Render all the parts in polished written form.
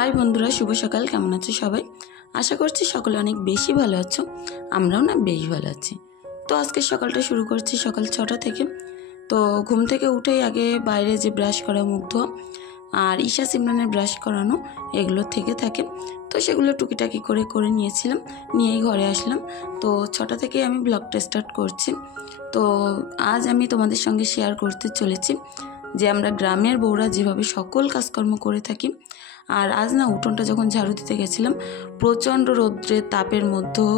High बंधुरा शुभ सकाल केमन आछो सबाई आशा करछि सकले अनेक बेशी भालो आछो आमराओ ना बेश भालो आछि। तो आजके सकालटा शुरू करछि सकाल 6टा थेके। तो घुम थेके उठेई आगे बाइरे जे ब्राश करा मुख धोया और ईशा सिमराনের ब्राश करानो एगुलो थेके थाके। तो सेगुलो टुकिटाकी करे निয়েছিলাম निয়েই घरे आसलाम। तो 6टा थेके आमी ब्लगटा स्टार्ट करछि। तो आज आमी तोमादेर संगे शेयर करते चलेछि যে আমরা গ্রামের বউরা যেভাবে সকল কাজকর্ম করে থাকি। আর আজ না উঠোনটা যখন ঝাড়ু দিতে গেছিলাম প্রচণ্ড রৌদ্রের তাপের মধ্যেও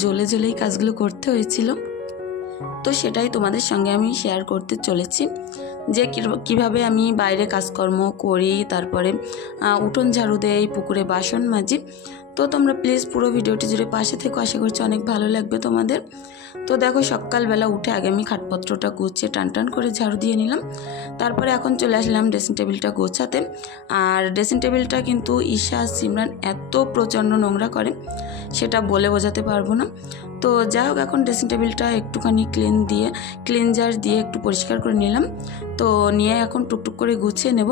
জ্বলে জ্বলেই কাজগুলো করতে হয়েছিল। তো সেটাই তোমাদের সঙ্গে আমি শেয়ার করতে চলেছি যে কিভাবে আমি বাইরে কাজকর্ম করি, তারপরে উঠোন ঝাড়ু দেই, পুকুরে বাসন মাজি। তো তোমরা প্লিজ পুরো ভিডিওটি জুড়ে পাশে থেকে আশা করছি অনেক ভালো লাগবে তোমাদের। তো দেখো সকালবেলা উঠে আগে আমি খাটপত্রটা গুছিয়ে টান টান করে ঝাড়ু দিয়ে নিলাম। তারপরে এখন চলে আসলাম ড্রেসিং টেবিলটা গোছাতে। আর ড্রেসিং টেবিলটা কিন্তু ঈশা সিমরান এত প্রচণ্ড নোংরা করে সেটা বলে বোঝাতে পারবো না। তো যাই হোক এখন ড্রেসিং টেবিলটা একটুখানি ক্লিনজার দিয়ে একটু পরিষ্কার করে নিলাম। তো নিয়ে এখন টুকটুক করে গুছিয়ে নেব।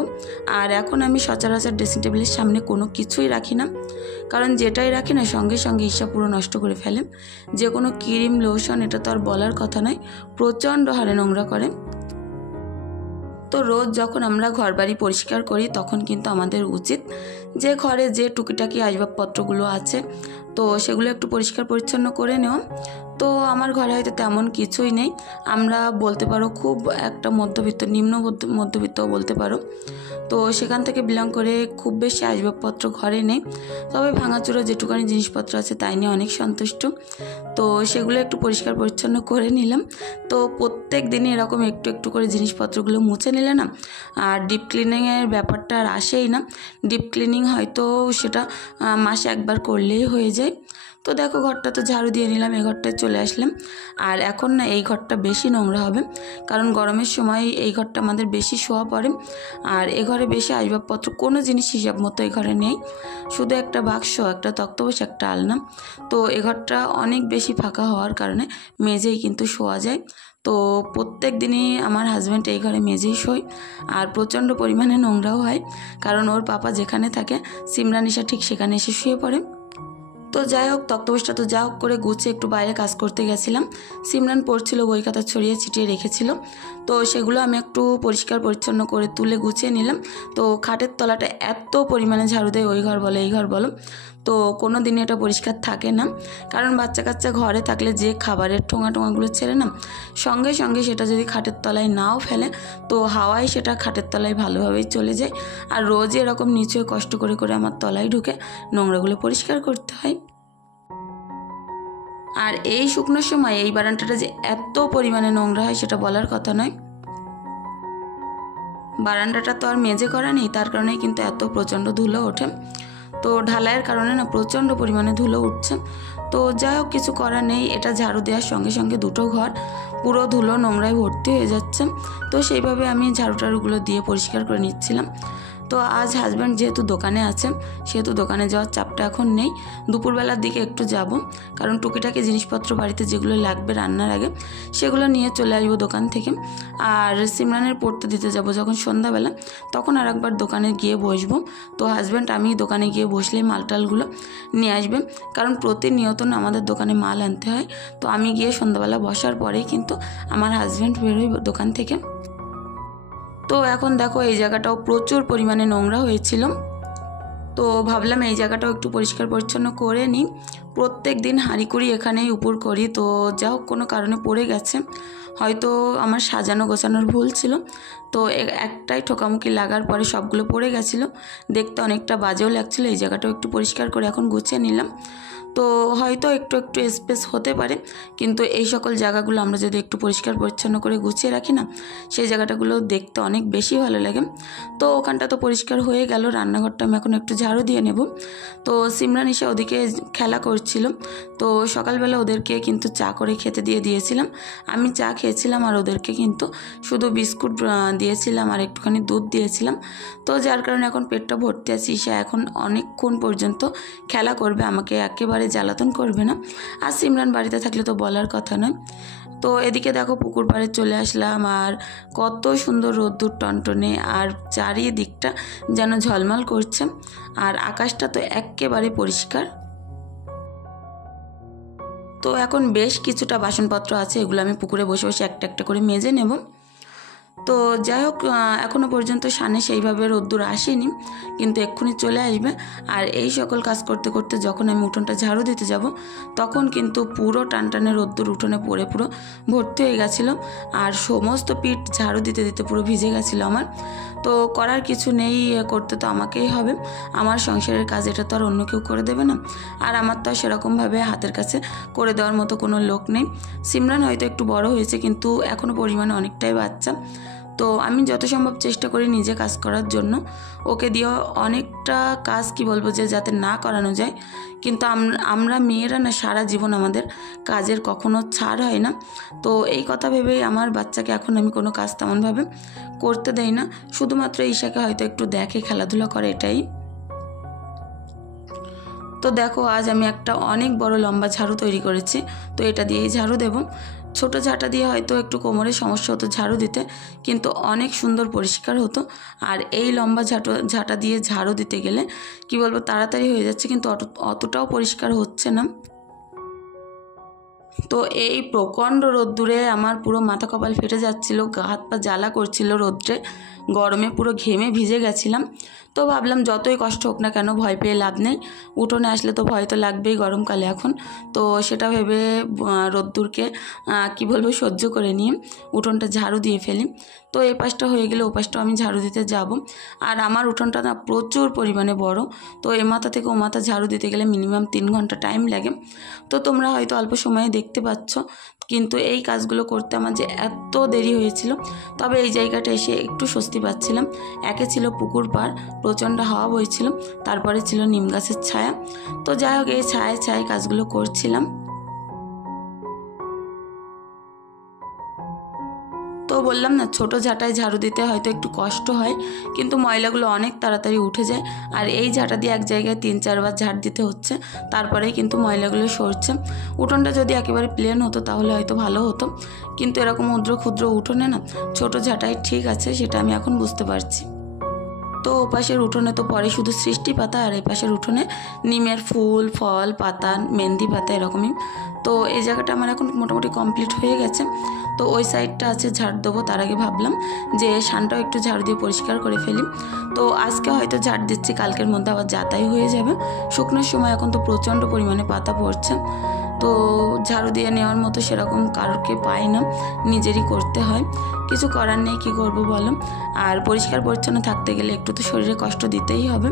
আর এখন আমি সচরাচর ড্রেসিং টেবিলের সামনে কোনো কিছুই রাখি না, কারণ যেটাই রাখি না সঙ্গে সঙ্গে ঈশা পুরো নষ্ট করে ফেলে। যে কোনো ক্রিম লোশন এটা তো আর বলার কথা নয়, প্রচণ্ড হারে নোংরা করে। তো রোজ যখন আমরা ঘরবাড়ি পরিষ্কার করি তখন কিন্তু আমাদের উচিত যে ঘরে যে টুকিটাকি আসবাবপত্রগুলো আছে তো সেগুলো একটু পরিষ্কার পরিচ্ছন্ন করে নেওয়া। তো আমার ঘরে হয়তো তেমন কিছুই নেই, আমরা বলতে পারো খুব একটা মধ্যবিত্ত নিম্ন মধ্যবিত্ত বলতে পারো। তো সেখান থেকে বিলং করে খুব বেশি আসবাবপত্র ঘরে নেই, তবে ভাঙাচোরা যেটুকানি জিনিসপত্র আছে তাই নিয়ে অনেক সন্তুষ্ট। তো সেগুলো একটু পরিষ্কার পরিচ্ছন্ন করে নিলাম। তো প্রত্যেক দিনই এরকম একটু একটু করে জিনিসপত্রগুলো মুছে নিলে না আর ডিপ ক্লিনিংয়ের ব্যাপারটা আর আসেই না। ডিপ ক্লিনিং হয়তো সেটা মাসে একবার করলেই হয়ে যায়। তো দেখো ঘরটা তো ঝাড়ু দিয়ে নিলাম, এই ঘরটায় চলে আসলাম। আর এখন না এই ঘরটা বেশি নোংরা হবে, কারণ গরমের সময় এই ঘরটা আমাদের বেশি শোয়া পড়ে। আর এ ঘরে বেশি আসবাবপত্র কোনো জিনিস হিসাব মতো এই ঘরে নেই, শুধু একটা বাক্স, একটা তক্তপোষ, একটা আলনা। তো এ ঘরটা অনেক বেশি ফাঁকা হওয়ার কারণে মেঝেই কিন্তু শোয়া যায়। তো প্রত্যেক দিনই আমার হাজব্যান্ড এই ঘরে মেঝেই শোয়। আর প্রচণ্ড পরিমাণে নোংরাও হয়, কারণ ওর পাপা যেখানে থাকে সিমরান ঈশা ঠিক সেখানে এসে শুয়ে পড়ে। তো যাই হোক তক্তপোষটা তো যা হোক করে গুছিয়ে একটু বাইরে কাজ করতে গেছিলাম। সিমরান পড়ছিল, বই খাতা ছড়িয়ে ছিটিয়ে রেখেছিল, তো সেগুলো আমি একটু পরিষ্কার পরিচ্ছন্ন করে তুলে গুছিয়ে নিলাম। তো খাটের তলাটা এত পরিমাণে ঝাড়ু দেয়, ওই ঘর বলো এই ঘর বলো, তো কোনো দিনই এটা পরিষ্কার থাকে না। কারণ বাচ্চা কাচ্চা ঘরে থাকলে যে খাবারের ঠোঙাগুলো ছেড়ে না সঙ্গে সঙ্গে সেটা যদি খাটের তলায় নাও ফেলে তো হাওয়ায় সেটা খাটের তলায় ভালোভাবেই চলে যায়। আর রোজই এরকম নিচে কষ্ট করে করে আমার তলায় ঢুকে নোংরাগুলো পরিষ্কার করতে হয়। আর এই শুকনোর সময় এই বারান্দাটা যে এত পরিমাণে নোংরা হয় সেটা বলার কথা নয়। বারান্দাটা তো আর মেজে করা নেই, তার কারণেই কিন্তু এত প্রচণ্ড ধুলো ওঠে। তো ঢালাইয়ের কারণে না প্রচণ্ড পরিমাণে ধুলো উঠছে। তো যাই হোক কিছু করার নেই, এটা ঝাড়ু দেওয়ার সঙ্গে সঙ্গে দুটো ঘর পুরো ধুলো নোংরায় ভর্তি হয়ে যাচ্ছে। তো সেইভাবে আমি ঝাড়ুটাড়ুগুলো দিয়ে পরিষ্কার করে নিচ্ছিলাম। তো আজ হাজব্যান্ড যেহেতু দোকানে আছে সেহেতু দোকানে যাওয়ার চাপটা এখন নেই। দুপুরবেলার দিকে একটু যাব, কারণ টুকিটাকি জিনিসপত্র বাড়িতে যেগুলো লাগবে রান্নার আগে সেগুলো নিয়ে চলে আসবো দোকান থেকে। আর সিমরানের পড়তে দিতে যাব যখন সন্ধ্যাবেলা, তখন আর একবার দোকানে গিয়ে বসবো। তো হাজব্যান্ড আমি দোকানে গিয়ে বসলেই মালটালগুলো নিয়ে আসবে, কারণ প্রতিনিয়ত না আমাদের দোকানে মাল আনতে হয়। তো আমি গিয়ে সন্ধ্যাবেলা বসার পরেই কিন্তু আমার হাজব্যান্ড বেরোয় দোকান থেকে। তো এখন দেখো এই জায়গাটাও প্রচুর পরিমাণে নোংরা হয়েছিল, তো ভাবলাম এই জায়গাটাও একটু পরিষ্কার পরিচ্ছন্ন করে নিই। প্রত্যেক দিন হাঁড়িকুড়ি এখানেই উপর করি, তো যা হোক কোনো কারণে পড়ে গেছে, হয়তো আমার সাজানো গোছানোর ভুল ছিল। তো একটাই ঠোকামুকি লাগার পরে সবগুলো পড়ে গেছিলো, দেখতে অনেকটা বাজেও লাগছিলো। এই জায়গাটাও একটু পরিষ্কার করে এখন গুছিয়ে নিলাম। তো হয়তো একটু একটু স্পেস হতে পারে, কিন্তু এই সকল জায়গাগুলো আমরা যদি একটু পরিষ্কার পরিচ্ছন্ন করে গুছিয়ে রাখি না সেই জায়গাটাগুলো দেখতে অনেক বেশি ভালো লাগে। তো ওখানটা তো পরিষ্কার হয়ে গেল, রান্নাঘরটা আমি এখন একটু ঝাড়ু দিয়ে নেব। তো সিমরান ঈশা ওদিকে খেলা করছিল, তো সকালবেলা ওদেরকে কিন্তু চা করে খেতে দিয়েছিলাম। আমি চা খেয়েছিলাম আর ওদেরকে কিন্তু শুধু বিস্কুট দিয়েছিলাম আর একটুখানি দুধ দিয়েছিলাম। তো যার কারণে এখন পেটটা ভর্তি আছে। ঈশা এখন অনেকক্ষণ পর্যন্ত খেলা করবে, আমাকে একেবারে জ্বালাতন করবে না। আর সিমরান বাড়িতে থাকলে তো বলার কথা নয়। তো এদিকে দেখো পুকুর পাড়ে চলে আসলাম, আর কত সুন্দর রোদ্দুর টনটনে, আর চারিদিকটা যেন ঝলমল করছে, আর আকাশটা তো একেবারে পরিষ্কার। তো এখন বেশ কিছুটা বাসনপত্র আছে, এগুলো আমি পুকুরে বসে বসে একটা একটা করে মেজে নেব। তো যাই হোক, এখনও পর্যন্ত সামনে সেইভাবে রোদ্দুর আসেনি, কিন্তু এক্ষুনি চলে আসবে। আর এই সকল কাজ করতে করতে যখন আমি উঠোনটা ঝাড়ু দিতে যাব, তখন কিন্তু পুরো টানটানে রোদ্দুর উঠোনে পড়ে পুরো ভর্তি হয়ে গেছিলো, আর সমস্ত পিঠ ঝাড়ু দিতে দিতে পুরো ভিজে গেছিলো আমার। তো করার কিছু নেই, করতে তো আমাকেই হবে, আমার সংসারের কাজ, এটা তো আর অন্য কেউ করে দেবে না। আর আমার তো আর সেরকমভাবে হাতের কাছে করে দেওয়ার মতো কোনো লোক নেই। সিমরান হয়তো একটু বড় হয়েছে, কিন্তু এখনও পরিমাণে অনেকটাই বাচ্চা। তো আমি যত সম্ভব চেষ্টা করি নিজে কাজ করার জন্য, ওকে দিয়েও অনেকটা কাজ কি বলবো যে যাতে না করানো যায়। কিন্তু আমরা মেয়েরা না, সারা জীবন আমাদের কাজের কখনো ছাড় হয় না। তো এই কথা ভেবেই আমার বাচ্চাকে এখন আমি কোনো কাজ তেমনভাবে করতে দেই না, শুধুমাত্র ঈশাকে হয়তো একটু দেখে খেলাধুলা করে, এটাই। তো দেখো, আজ আমি একটা অনেক বড় লম্বা ঝাড়ু তৈরি করেছি, তো এটা দিয়েই ঝাড়ু দেব। ছোট ঝাঁটা দিয়ে হয়তো একটু কোমরের সমস্যা হতো ঝাড়ু দিতে, কিন্তু অনেক সুন্দর পরিষ্কার হতো। আর এই লম্বা ঝাঁটা দিয়ে ঝাড়ু দিতে গেলে কি বলবো, তাড়াতাড়ি হয়ে যাচ্ছে, কিন্তু অতটাও পরিষ্কার হচ্ছে না। তো এই প্রচণ্ড রোদ্দুরে আমার পুরো মাথা কপাল ফেটে যাচ্ছিল, গা হাত পা জ্বালা করছিল, রোদ্রে গরমে পুরো ঘেমে ভিজে গেছিলাম। তো ভাবলাম যতই কষ্ট হোক না কেন, ভয় পেয়ে লাভ নেই, উঠোনে আসলে তো ভয় তো লাগবেই গরমকালে এখন। তো সেটা ভেবে রোদ্দুরকে কি বলবো সহ্য করে নিয়ে উঠোনটা ঝাড়ু দিয়ে ফেলি। তো এই পাশটা হয়ে গেলে ও পাশটাও আমি ঝাড়ু দিতে যাব। আর আমার উঠোনটা না প্রচুর পরিমাণে বড়, তো এ মাথা থেকে ও মাথা ঝাড়ু দিতে গেলে মিনিমাম 3 ঘন্টা টাইম লাগে। তো তোমরা হয়তো অল্প সময়ে দেখতে পাচ্ছ, কিন্তু এই কাজগুলো করতে আমার যে এত দেরি হয়েছিল। তবে এই জায়গাটা এসে একটু স্বস্তি পাচ্ছিলাম। একে ছিল পুকুর পাড়, প্রচণ্ড হাওয়া বইছিল, তারপরে ছিল নিম গাছের ছায়া। তো যাই হোক, এই ছায়ায় ছায়ায় কাজগুলো করছিলাম। তো বললাম না, ছোট ঝাঁটায় ঝাড়ু দিতে হয়তো একটু কষ্ট হয়, কিন্তু ময়লাগুলো অনেক তাড়াতাড়ি উঠে যায়। আর এই ঝাঁটা দিয়ে এক জায়গায় 3-4 বার ঝাড় দিতে হচ্ছে, তারপরেই কিন্তু ময়লাগুলো সরছে। উঠোনটা যদি একেবারে প্লেন হতো তাহলে হয়তো ভালো হতো, কিন্তু এরকম ক্ষুদ্র ক্ষুদ্র উঠোনে না ছোট ঝাঁটাই ঠিক আছে, সেটা আমি এখন বুঝতে পারছি। তো ও পাশের উঠোনে তো পরে শুধু সৃষ্টি পাতা, আর এই পাশের উঠোনে নিমের ফুল, ফল, পাতা, মেহেন্দি পাতা, এরকমই। তো এই জায়গাটা আমার এখন মোটামুটি কমপ্লিট হয়ে গেছে। তো ওই সাইডটা আছে ঝাড় দেবো, তার আগে ভাবলাম যে সানটাও একটু ঝাড়ু দিয়ে পরিষ্কার করে ফেলি। তো আজকে হয়তো ঝাড় দিচ্ছি, কালকের মধ্যে আবার যাতাই হয়ে যাবে। শুকনোর সময় এখন তো প্রচণ্ড পরিমাণে পাতা পড়ছে, তো ঝাড়ু দিয়ে নেওয়ার মতো সেরকম কারোরকে পাই না, নিজেরই করতে হয়। কিছু করার নেই, কী করবো বলো। আর পরিষ্কার পরিচ্ছন্ন থাকতে গেলে একটু তো শরীরে কষ্ট দিতেই হবে।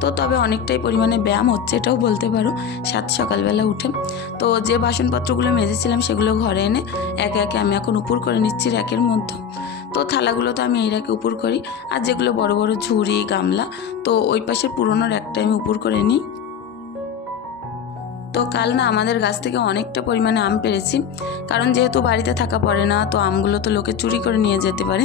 তো তবে অনেকটাই পরিমাণে ব্যায়াম হচ্ছে, এটাও বলতে পারো, সকালবেলা উঠে। তো যে বাসনপত্রগুলো মেজেছিলাম সেগুলো ঘরে এনে একে একে আমি এখন উপর করে নিচ্ছি র্যাকের মধ্যে। তো থালাগুলো তো আমি এই র্যাকে উপর করি, আর যেগুলো বড় বড় ঝুড়ি, গামলা, তো ওই পাশের পুরোনো র্যাকটা আমি উপর করে নিই। তো কাল না আমাদের গাছ থেকে অনেকটা পরিমাণে আম পেরেছি, কারণ যেহেতু বাড়িতে থাকা পড়ে না, তো আমগুলো তো লোকে চুরি করে নিয়ে যেতে পারে,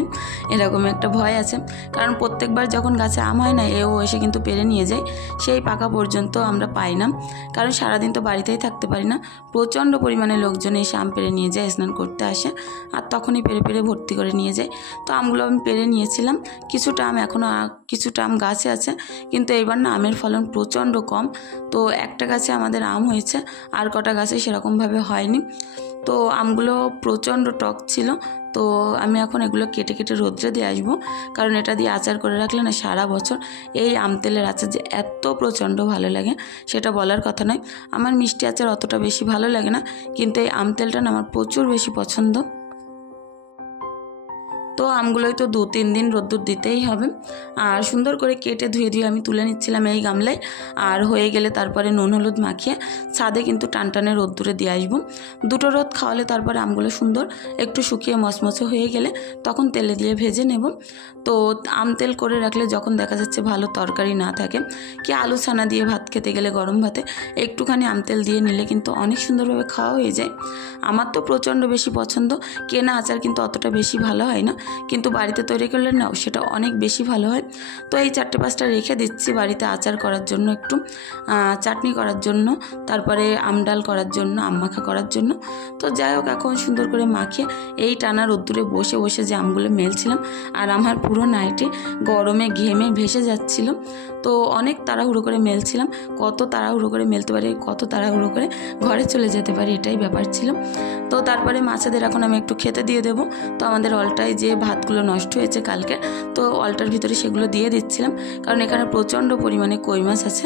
এরকম একটা ভয় আছে। কারণ প্রত্যেকবার যখন গাছে আম হয় না, এও এসে কিন্তু পেরে নিয়ে যায়, সেই পাকা পর্যন্ত আমরা পাই না, কারণ সারাদিন তো বাড়িতেই থাকতে পারি না। প্রচণ্ড পরিমাণে লোকজন এসে আম পেরে নিয়ে যায়, স্নান করতে আসে, আর তখনই পেরে পেরে ভর্তি করে নিয়ে যায়। তো আমগুলো আমি পেরে নিয়েছিলাম, কিছুটা আম এখনও কিছুটা আম গাছে আছে, কিন্তু এবার না আমের ফলন প্রচণ্ড কম। তো একটা গাছে আমাদের আম হয়েছে, আর কটা গাছে সেরকমভাবে হয়নি। তো আমগুলো প্রচণ্ড টক ছিল। তো আমি এখন এগুলো কেটে কেটে রোদ্রে দিয়ে আসবো, কারণ এটা দিয়ে আচার করে রাখলে না সারা বছর এই আম তেলের আচার যে এত প্রচণ্ড ভালো লাগে সেটা বলার কথা নয়। আমার মিষ্টি আচার অতটা বেশি ভালো লাগে না, কিন্তু এই আম তেলটা না আমার প্রচুর বেশি পছন্দ। তো আমগুলোই তো 2-3 দিন রোদ্দুর দিতেই হবে। আর সুন্দর করে কেটে ধুয়ে ধুয়ে আমি তুলে নিচ্ছিলাম এই গামলায়, আর হয়ে গেলে তারপরে নুন হলুদ মাখিয়ে ছাদে কিন্তু টানটানে রোদ্দুরে দিয়ে আসবো। 2টো রোদ খাওয়ালে তারপরে আমগুলো সুন্দর একটু শুকিয়ে মচমচে হয়ে গেলে তখন তেলে দিয়ে ভেজে নেব। তো আম তেল করে রাখলে যখন দেখা যাচ্ছে ভালো তরকারি না থাকে, কি আলু ছানা দিয়ে ভাত খেতে গেলে গরম ভাতে একটুখানি আম তেল দিয়ে নিলে কিন্তু অনেক সুন্দরভাবে খাওয়া হয়ে যায়। আমার তো প্রচণ্ড বেশি পছন্দ, কেনা আচার কিন্তু অতটা বেশি ভালো হয় না, কিন্তু বাড়িতে তৈরি করলে না সেটা অনেক বেশি ভালো হয়। তো এই 4-5টা রেখে দিচ্ছি বাড়িতে আচার করার জন্য, একটু চাটনি করার জন্য, তারপরে আমডাল করার জন্য, আম মাখা করার জন্য। তো যাই হোক, এখন সুন্দর করে মাখিয়ে এই টানা রোদ্দুরে বসে বসে যে আমগুলো মেলছিলাম, আর আমার পুরো নাইটি গরমে ঘেমে ভেসে যাচ্ছিল। তো অনেক তাড়াহুড়ো করে মেলছিলাম, কত তাড়াহুড়ো করে মেলতে পারি, কত তাড়াহুড়ো করে ঘরে চলে যেতে পারি, এটাই ব্যাপার ছিল। তো তারপরে মাছেদের এখন আমি একটু খেতে দিয়ে দেবো। তো আমাদের অলটায় যে ভাতগুলো নষ্ট হয়েছে কালকে, তো অলটার ভিতরে সেগুলো দিয়ে দিচ্ছিলাম, কারণ এখানে প্রচণ্ড পরিমাণে কই মাছ আছে।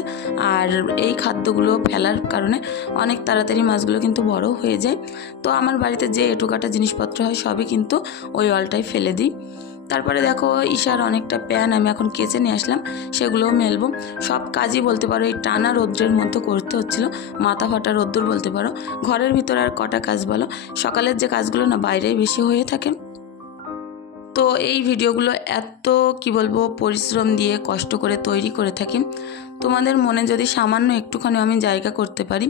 আর এই খাদ্যগুলো ফেলার কারণে অনেক তাড়াতাড়ি মাছগুলো কিন্তু বড় হয়ে যায়। তো আমার বাড়িতে যে এঁটোকাটা জিনিসপত্র হয় সবই কিন্তু ওই অলটায় ফেলে দিই। তারপরে দেখো ঈশার অনেকটা প্যান আমি এখন কেচে নিয়ে আসলাম, সেগুলোও মেলবো। সব কাজই বলতে পারো এই টানা রৌদ্রের মধ্যে করতে হচ্ছিল, মাথা ফাটা রোদ্দুর বলতে পারো। ঘরের ভিতরে আর কটা কাজ বলো, সকালের যে কাজগুলো না বাইরেই বেশি হয়ে থাকে। তো এই ভিডিওগুলো এত কি বলবো পরিশ্রম দিয়ে কষ্ট করে তৈরি করে থাকি। তোমাদের মনে যদি সামান্য একটুখানি আমি জায়গা করতে পারি,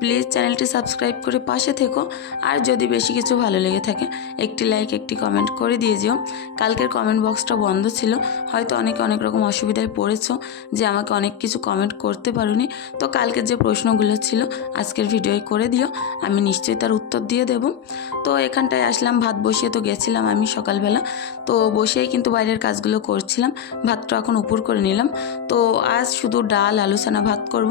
প্লিজ চ্যানেলটি সাবস্ক্রাইব করে পাশে থেকো। আর যদি বেশি কিছু ভালো লেগে থাকে একটি লাইক, একটি কমেন্ট করে দিয়ে যেও। কালকের কমেন্ট বক্সটা বন্ধ ছিল, হয়তো অনেকে অনেক রকম অসুবিধায় পড়েছো যে আমাকে অনেক কিছু কমেন্ট করতে পারোনি। তো কালকের যে প্রশ্নগুলো ছিল আজকের ভিডিওয় করে দিও, আমি নিশ্চয়ই তার উত্তর দিয়ে দেব। তো এখানটায় আসলাম, ভাত বসিয়ে তো গেছিলাম আমি সকালবেলা, তো বসেই কিন্তু বাইরের কাজগুলো করছিলাম। ভাতটা এখন উপর করে নিলাম। তো আজ শুধু ডাল, আলু ছানা ভাত করব।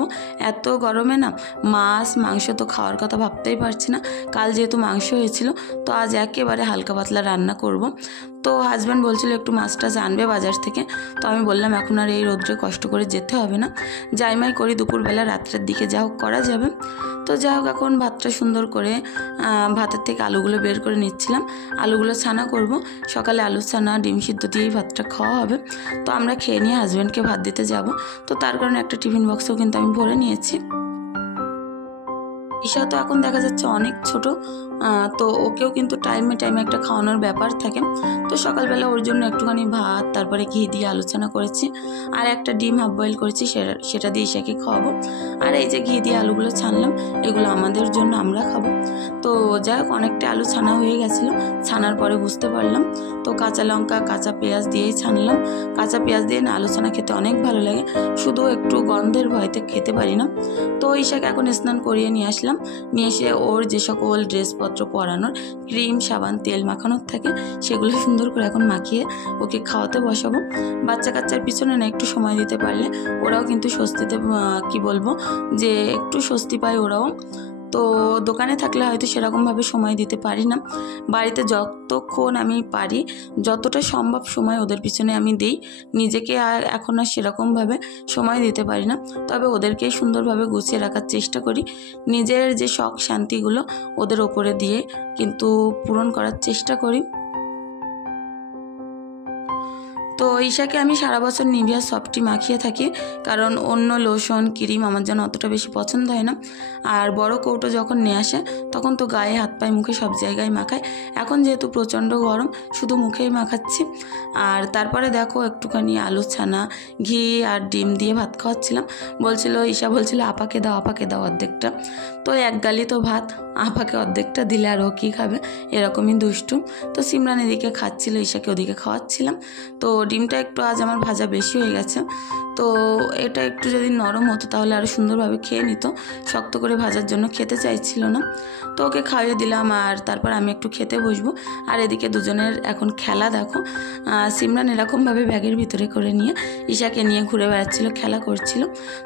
এত গরমে না মাছ মাংস তো খাওয়ার কথা ভাবতেই পারছি না। কাল যেহেতু মাংস হয়েছিল, তো আজ একেবারে হালকা পাতলা রান্না করব। তো হাজব্যান্ড বলছিল একটু মাছটা আনবে বাজার থেকে। তো আমি বললাম এখন আর এই রোদ্রে কষ্ট করে যেতে হবে না, যাইমাই করি দুপুরবেলা রাত্রের দিকে যা হোক করা যাবে। তো যাই হোক, এখন ভাতটা সুন্দর করে ভাতের থেকে আলুগুলো বের করে নিচ্ছিলাম। আলুগুলো ছানা করব। সকালে আলু ছানা ডিম সিদ্ধ দিয়েই ভাতটা খাওয়া হবে। তো আমরা খেয়ে নিয়ে হাজব্যান্ডকে ভাত দিতে যাব। তো তার কারণে একটা টিফিন বক্সও কিন্তু আমি ভরে নিয়েছি। ঈশা তো এখন দেখা যাচ্ছে অনেক ছোট, তো ওকেও কিন্তু টাইমে টাইমে একটা খাওয়ানোর ব্যাপার থাকে। তো সকালবেলা ওর জন্য একটুখানি ভাত, তারপরে ঘি দিয়ে আলোচনা করেছি, আর একটা ডিম হাফ বয়েল করেছি, সেটা দিয়ে ঈশাকে খাওয়াবো। আর এই যে ঘি দিয়ে আলুগুলো ছানলাম, এগুলো আমাদের জন্য আমরা খাবো। তো যাই হোক, অনেকটা আলু ছানা হয়ে গেছিলো। ছানার পরে বুঝতে পারলাম, তো কাঁচা লঙ্কা কাঁচা পেঁয়াজ দিয়েই ছানলাম। কাঁচা পেঁয়াজ দিয়ে না আলু ছানা খেতে অনেক ভালো লাগে, শুধু একটু গন্ধের ভয়তে খেতে পারি না। তো ঈশাকে এখন স্নান করিয়ে নিয়ে আসলাম। নিয়ে এসে ওর যে সকল ড্রেসপত্র পরানোর, ক্রিম সাবান তেল মাখানোর থাকে, সেগুলো সুন্দর করে এখন মাখিয়ে ওকে খাওয়াতে বসাবো। বাচ্চা কাচ্চার পিছনে না একটু সময় দিতে পারলে ওরাও কিন্তু স্বস্তিতে কি বলবো যে একটু স্বস্তি পায় ওরাও। তো দোকানে থাকলে হয়তো সেরকমভাবে সময় দিতে পারি না। বাড়িতে যতক্ষণ আমি পারি, যতটা সম্ভব সময় ওদের পিছনে আমি দিই। নিজেকে আর এখন আর সেরকমভাবে সময় দিতে পারি না, তবে ওদেরকেই সুন্দরভাবে গুছিয়ে রাখার চেষ্টা করি। নিজের যে শখ শান্তিগুলো ওদের ওপরে দিয়ে কিন্তু পূরণ করার চেষ্টা করি। তো ঈশাকে আমি সারা বছর নিভিয়া সফটি মাখিয়ে থাকি, কারণ অন্য লোশন ক্রিম আমার যেন অতটা বেশি পছন্দ হয় না। আর বড় কৌটো যখন নিয়ে আসে তখন তো গায়ে হাত পায়ে মুখে সব জায়গায় মাখায়। এখন যেহেতু প্রচণ্ড গরম, শুধু মুখেই মাখাচ্ছি। আর তারপরে দেখো একটুখানি আলু ছানা ঘি আর ডিম দিয়ে ভাত খাওয়াচ্ছিলাম। ঈশা বলছিল আপাকে দাও, আপাকে দাও অর্ধেকটা। তো এক গালি তো ভাত, আপাকে অর্ধেকটা দিলে আর ও কী খাবে, এরকমই দুষ্টু। তো সিমরান এদিকে খাচ্ছিল, ঈশাকে ওদিকে খাওয়াচ্ছিলাম। তো ডিমটা একটু আজ আমার ভাজা বেশি হয়ে গেছে, তো এটা একটু যদি নরম হতো তাহলে আরও সুন্দরভাবে খেয়ে নিত। শক্ত করে ভাজার জন্য খেতে চাইছিল না। তো ওকে খাইয়ে দিলাম, আর তারপর আমি একটু খেতে বসবো। আর এদিকে দুজনের এখন খেলা দেখো। সিমরান এরকমভাবে ব্যাগের ভিতরে করে নিয়ে ঈশাকে নিয়ে ঘুরে বেড়াচ্ছিল, খেলা করছিল।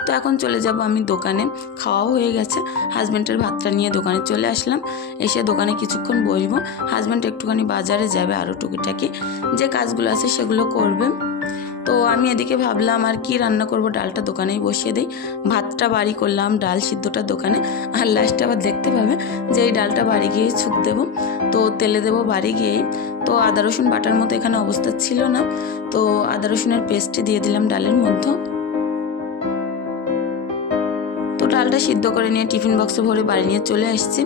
তো এখন চলে যাব আমি দোকানে, খাওয়াও হয়ে গেছে। হাজব্যান্ডের ভাতটা নিয়ে দোকানে চলে আসলাম। এসে দোকানে কিছুক্ষণ বসবো। হাজব্যান্ড একটুখানি বাজারে যাবে, আরও টুকিটাকি যে কাজগুলো আছে সেগুলো করবে। তো আমি এদিকে ভাবলাম আর কি রান্না করব, ডালটা দোকানেই বসিয়ে দিই। ভাতটা বাড়ি করলাম, ডাল সিদ্ধটা দোকানে, আর লাস্টে আবার দেখতে পাবে যে এই ডালটা বাড়ি গিয়েই ছুঁক দেবো। তো তেলে দেবো বাড়ি গিয়েই। তো আদা রসুন বাটার মতো এখানে অবস্থা ছিল না, তো আদা রসুনের পেস্টে দিয়ে দিলাম ডালের মধ্যে। তো ডালটা সিদ্ধ করে নিয়ে টিফিন বক্সে ভরে বাড়ি নিয়ে চলে আসছি।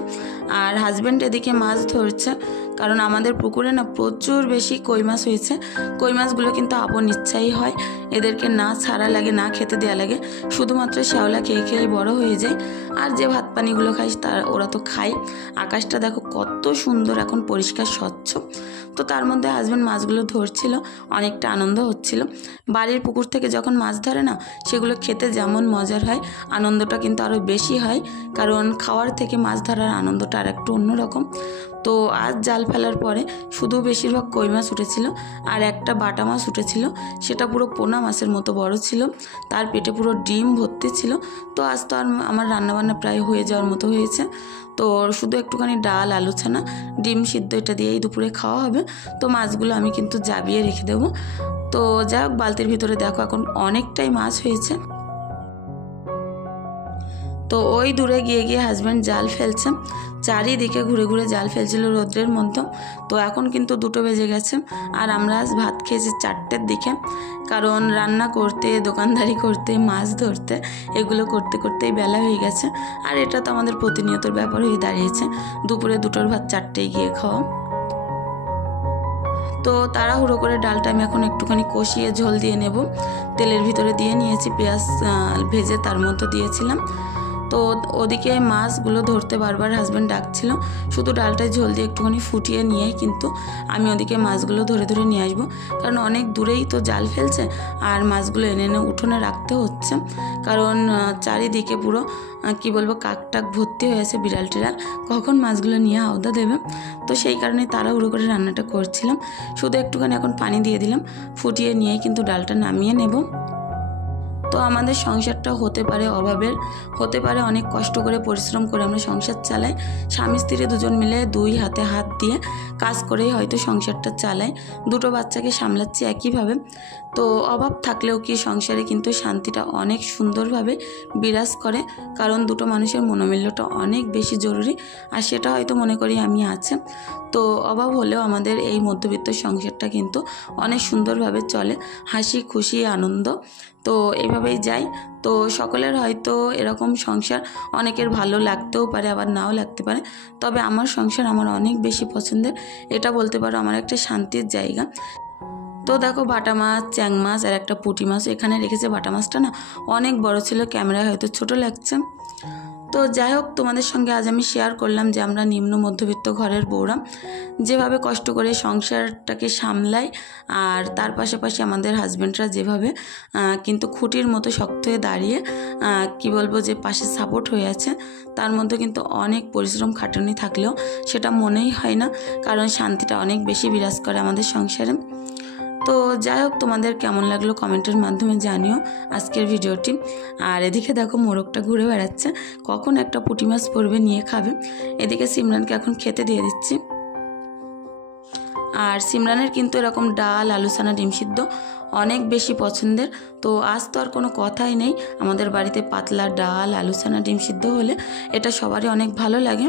আর হাজব্যান্ড এদিকে মাছ ধরছে, কারণ আমাদের পুকুরে না প্রচুর বেশি কই মাছ হয়েছে। কই মাছগুলো কিন্তু আপন ইচ্ছাই হয়, এদেরকে না ছাড়া লাগে না খেতে দেওয়া লাগে, শুধুমাত্র শ্যাওলা খেয়ে খেয়ে বড় হয়ে যায়। আর যে ভাত পানিগুলো খাই ওরা তো খায়। আকাশটা দেখো কত সুন্দর, এখন পরিষ্কার স্বচ্ছ। তো তার মধ্যে হাজব্যান্ড মাছগুলো ধরছিল, অনেকটা আনন্দ হচ্ছিল। বাড়ির পুকুর থেকে যখন মাছ ধরে না, সেগুলো খেতে যেমন মজার হয়, আনন্দটা কিন্তু আরও বেশি হয়, কারণ খাওয়ার থেকে মাছ ধরার আনন্দটা আর একটু অন্যরকম। তো আজ জাল ফেলার পরে শুধু বেশিরভাগ কই মাছ উঠেছিল, আর একটা বাটা মাছ উঠেছিল, সেটা পুরো পোনা মাছের মতো বড় ছিল, তার পেটে পুরো ডিম ভর্তি ছিল। তো আজ তো আর আমার রান্নাবান্না প্রায় হয়ে যাওয়ার মতো হয়েছে। তো শুধু একটুখানি ডাল, আলু ছানা, ডিম সিদ্ধ এটা দিয়েই দুপুরে খাওয়া হবে। তো মাছগুলো আমি কিন্তু জাবিয়ে রেখে দেবো। তো যাই হোক, বালতির ভিতরে দেখো এখন অনেকটাই মাছ হয়েছে। তো ওই দূরে গিয়ে গিয়ে হাজব্যান্ড জাল ফেলছে, চারিদিকে ঘুরে ঘুরে জাল ফেলছিল রোদ্রের মধ্যে। তো এখন কিন্তু 2টো বেজে গেছে, আর আমরা আজ ভাত খেয়েছি 4টের দিকে, কারণ রান্না করতে, দোকানদারি করতে, মাছ ধরতে, এগুলো করতে করতেই বেলা হয়ে গেছে। আর এটা তো আমাদের প্রতিনিয়তর ব্যাপার হয়ে দাঁড়িয়েছে, দুপুরে 2টোর ভাত 4টেই গিয়ে খাওয়া। তো তাড়াহুড়ো করে ডালটা আমি এখন একটুখানি কষিয়ে ঝোল দিয়ে নেব। তেলের ভিতরে দিয়ে নিয়েছি, পেঁয়াজ ভেজে তার মধ্যে দিয়েছিলাম। তো ওদিকে মাছগুলো ধরতে বারবার হাজব্যান্ড ডাকছিল, শুধু ডালটায় ঝোল দিয়ে একটুখানি ফুটিয়ে নিয়েই কিন্তু আমি ওদিকে মাছগুলো ধরে ধরে নিয়ে আসবো, কারণ অনেক দূরেই তো জাল ফেলছে, আর মাছগুলো এনে এনে উঠোনে রাখতে হচ্ছে, কারণ চারিদিকে পুরো কি বলবো কাকটাক ভর্তি হয়েছে, বিড়াল টিড়াল কখন মাছগুলো নিয়ে আওদা দেবে। তো সেই কারণে তাড়াহুড়ো করে রান্নাটা করছিলাম। শুধু একটুখানি এখন পানি দিয়ে দিলাম, ফুটিয়ে নিয়েই কিন্তু ডালটা নামিয়ে নেব। তো আমাদের সংসারটা হতে পারে অভাবের, হতে পারে অনেক কষ্ট করে পরিশ্রম করে আমরা সংসার চালাই, স্বামী স্ত্রী দুজন মিলে 2 হাতে হাত দিয়ে কাজ করেই হয়তো সংসারটা চালাই, 2টো বাচ্চাকে সামলাচ্ছি একইভাবে। তো অভাব থাকলেও কি সংসারে কিন্তু শান্তিটা অনেক সুন্দরভাবে বিরাজ করে, কারণ 2টো মানুষের মনোমিল্যটা অনেক বেশি জরুরি, আর সেটা হয়তো মনে করি আমি আছে। তো অভাব হলেও আমাদের এই মধ্যবিত্ত সংসারটা কিন্তু অনেক সুন্দরভাবে চলে, হাসি খুশি আনন্দ, তো এভাবেই যাই। তো সকলের হয়তো এরকম সংসার অনেকের ভালো লাগতেও পারে, আবার নাও লাগতে পারে, তবে আমার সংসার আমার অনেক বেশি পছন্দের, এটা বলতে পারো আমার একটা শান্তির জায়গা। তো দেখো বাটা মাছ, চ্যাং মাছ আর একটা পুঁটি মাছ এখানে রেখেছে। বাটা মাছটা না অনেক বড় ছিল, ক্যামেরায় হয়তো ছোট লাগছে। তো যাই হোক, তোমাদের সঙ্গে আজ আমি শেয়ার করলাম যে আমরা নিম্ন মধ্যবিত্ত ঘরের বউরা যেভাবে কষ্ট করে সংসারটাকে সামলাই, আর তার পাশাপাশি আমাদের হাজব্যান্ডরা যেভাবে কিন্তু খুঁটির মতো শক্ত হয়ে দাঁড়িয়ে কি বলবো যে পাশে সাপোর্ট হয়ে আছে, তার মধ্যে কিন্তু অনেক পরিশ্রম খাটুনি থাকলেও সেটা মনেই হয় না, কারণ শান্তিটা অনেক বেশি বিরাজ করে আমাদের সংসারে। তো যাই হোক, তোমাদের কেমন লাগলো কমেন্টের মাধ্যমে জানিও আজকের ভিডিওটি। আর এদিকে দেখো মোরগটা ঘুরে বেড়াচ্ছে, কখন একটা পুঁটি মাছ পড়বে নিয়ে খাবে। এদিকে সিমরানকে এখন খেতে দিয়ে দিচ্ছি। আর সিমরানের কিন্তু এরকম ডাল, আলু ছানা, ডিম সিদ্ধ অনেক বেশি পছন্দের। তো আজ তো আর কোনো কথাই নেই, আমাদের বাড়িতে পাতলা ডাল, আলু ছানা, ডিম সিদ্ধ হলে এটা সবারই অনেক ভালো লাগে।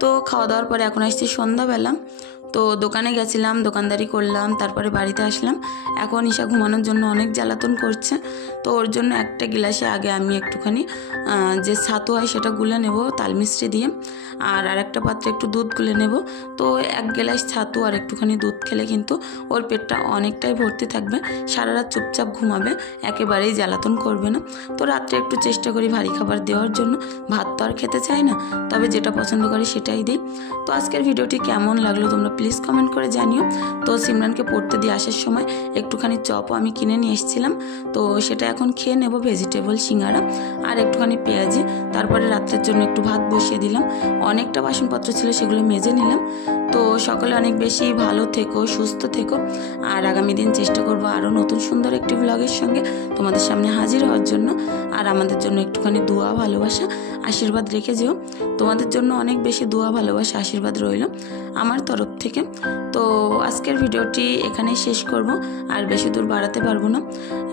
তো খাওয়া দাওয়ার পরে এখন আসছি সন্ধ্যাবেলা। তো দোকানে গেছিলাম, দোকানদারি করলাম, তারপরে বাড়িতে আসলাম। এখন ঈশা ঘুমানোর জন্য অনেক জ্বালাতন করছে, তো ওর জন্য একটা গ্লাসে আগে আমি একটুখানি যে ছাতু হয় সেটা গুলে নেব তাল মিষ্টি দিয়ে, আর একটা পাত্রে একটু দুধ গুলে নেব। তো 1 গ্লাস ছাতু আর একটুখানি দুধ খেলে কিন্তু ওর পেটটা অনেকটাই ভর্তি থাকবে, সারা রাত চুপচাপ ঘুমাবে, একেবারেই জ্বালাতন করবে না। তো রাত্রে একটু চেষ্টা করি ভারী খাবার দেওয়ার জন্য, ভাত তো আর খেতে চাই না, তবে যেটা পছন্দ করি সেটাই দিই। তো আজকের ভিডিওটি কেমন লাগলো তোমরা প্লিজ কমেন্ট করে জানিও। তো সিমরানকে পড়তে দিয়ে আসার সময় একটুখানি চপও আমি কিনে নিয়ে এসেছিলাম, তো সেটা এখন খেয়ে নেব, ভেজিটেবল সিঙ্গারা আর একটুখানি পেঁয়াজি। তারপরে রাত্রের জন্য একটু ভাত বসিয়ে দিলাম, অনেকটা বাসনপত্র ছিল সেগুলো মেজে নিলাম। তো সকলে অনেক বেশি ভালো থেকো, সুস্থ থেকো, আর আগামী দিন চেষ্টা করব আরও নতুন সুন্দর একটি ব্লগের সঙ্গে তোমাদের সামনে হাজির হওয়ার জন্য। আর আমাদের জন্য একটুখানি দোয়া, ভালোবাসা, আশীর্বাদ রেখে যেও। তোমাদের জন্য অনেক বেশি দোয়া, ভালোবাসা, আশীর্বাদ রইল আমার তরফ থেকে। তো আজকের ভিডিওটি এখানেই শেষ করব, আর বেশি দূর বাড়াতে পারবো না।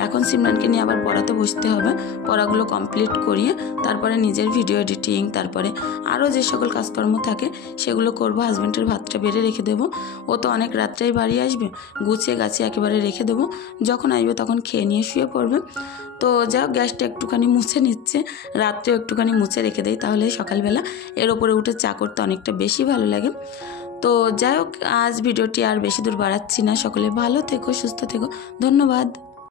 এখন সিমরানকে নিয়ে আবার পড়াতে বসতে হবে, পড়াগুলো কমপ্লিট করিয়ে তারপরে নিজের ভিডিও এডিটিং, তারপরে আরও যে সকল কাজকর্ম থাকে সেগুলো করব। হাজব্যান্ডের ভাতটা বেড়ে রেখে দেবো, ও তো অনেক রাত্রেই বাড়ি আসবে, গুছিয়ে গাছে একেবারে রেখে দেবো, যখন আসবে তখন খেয়ে নিয়ে শুয়ে পড়বে। তো যাই হোক গ্যাসটা একটুখানি মুছে নিচ্ছে, রাত্রেও একটুখানি মুছে রেখে দেয়, তাহলে সকালবেলা এর ওপরে উঠে চা করতে অনেকটা বেশি ভালো লাগে। তো যাই হোক আজ ভিডিওটি আর বেশি দূর বাড়াচ্ছি না। সকলে ভালো থেকো, সুস্থ থেকো, ধন্যবাদ।